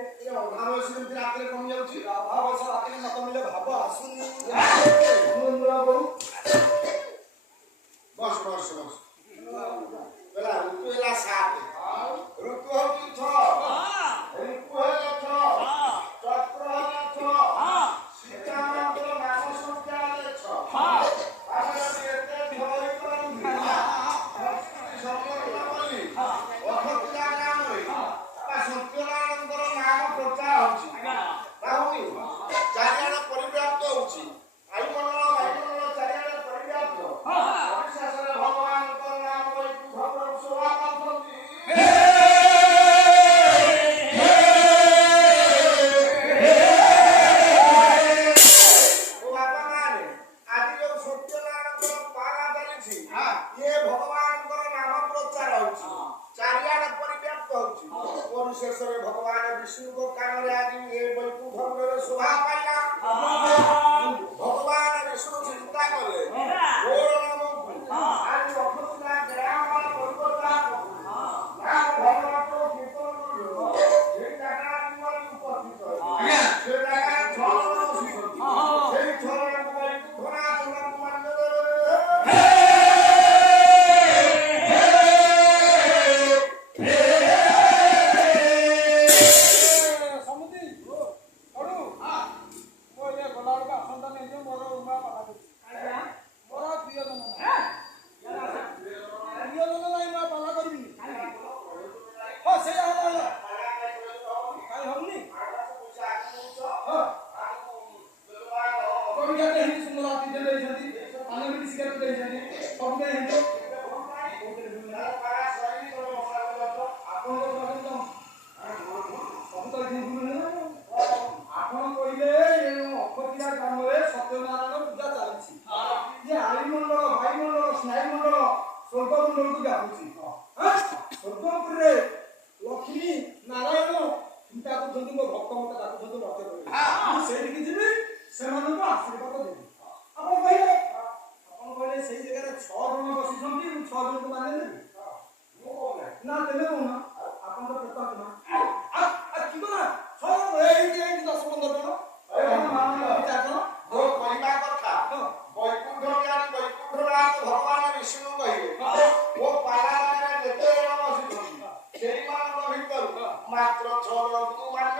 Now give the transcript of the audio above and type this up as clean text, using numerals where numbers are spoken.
ଅଭାବ ଅଛି ଯେମିତି ରାତିରେ କମି ଯାଉଛି। ଅଭାବ ଅଛି ରାତିରେ ନ କମିଲେ ଭାବ ଆସୁନି। ବସ ବସ ବସ ହେଲା ଋତୁ ହେଲା 7 ଋତୁ ହଉଛି 6 ଋତୁ ହେଲା 6 ଚକ୍ର ହେଲା 6 ଶୀତମାସର ମାସ ସଂଖ୍ୟା ହେଲା 6 ଆମେ ଯଦି ଏତେ ଧରି ପାରୁନି ସମ୍ପର୍କ ବୋଲି ଅଠତିଟା ଗ୍ରାମରେ ସତ୍ୟନାରାୟଣଙ୍କର ନାମ ପ୍ରଚାର ହଉଛି ରାହୁନି ଚାରିଆଡେ ପରିବ୍ୟାପ୍ତ ହଉଛି ବାୟୁମଣ୍ଡଳ ଚାରିଆଡେ ପରିବ୍ୟାପ୍ତ ଅବିଶ୍ୱାସରେ ଭଗବାନଙ୍କର ନାମ ବୈକୁଣ୍ଠପୁର ଶୋଭା ପାଉଛନ୍ତି। शेषरे भगवान विष्णु को कानरे आज ये वैकुंठ शोभा पाइला भगवान विष्णु चिंता कले ओर नाम आज अखुला ग्राम परिवर्तन नाम भगवान को कीर्तन करो जे जगह निवारी उपस्थित से जगह चरण बसित से चरण वैकुंठ नाथ मान लक्ष्मी नारायण चिंता करते भक्त मत डाकुंट रक्षा करेंगे से आशीर्वाद देवी आप कहले से जगह 6 जन बसी 6 जन को माने ना तेरे ना आप पेपर ना कि ना 6 10 15 जन भगवान विष्णु कहे वो पारा जेते बसी मात्र 6 जन को मान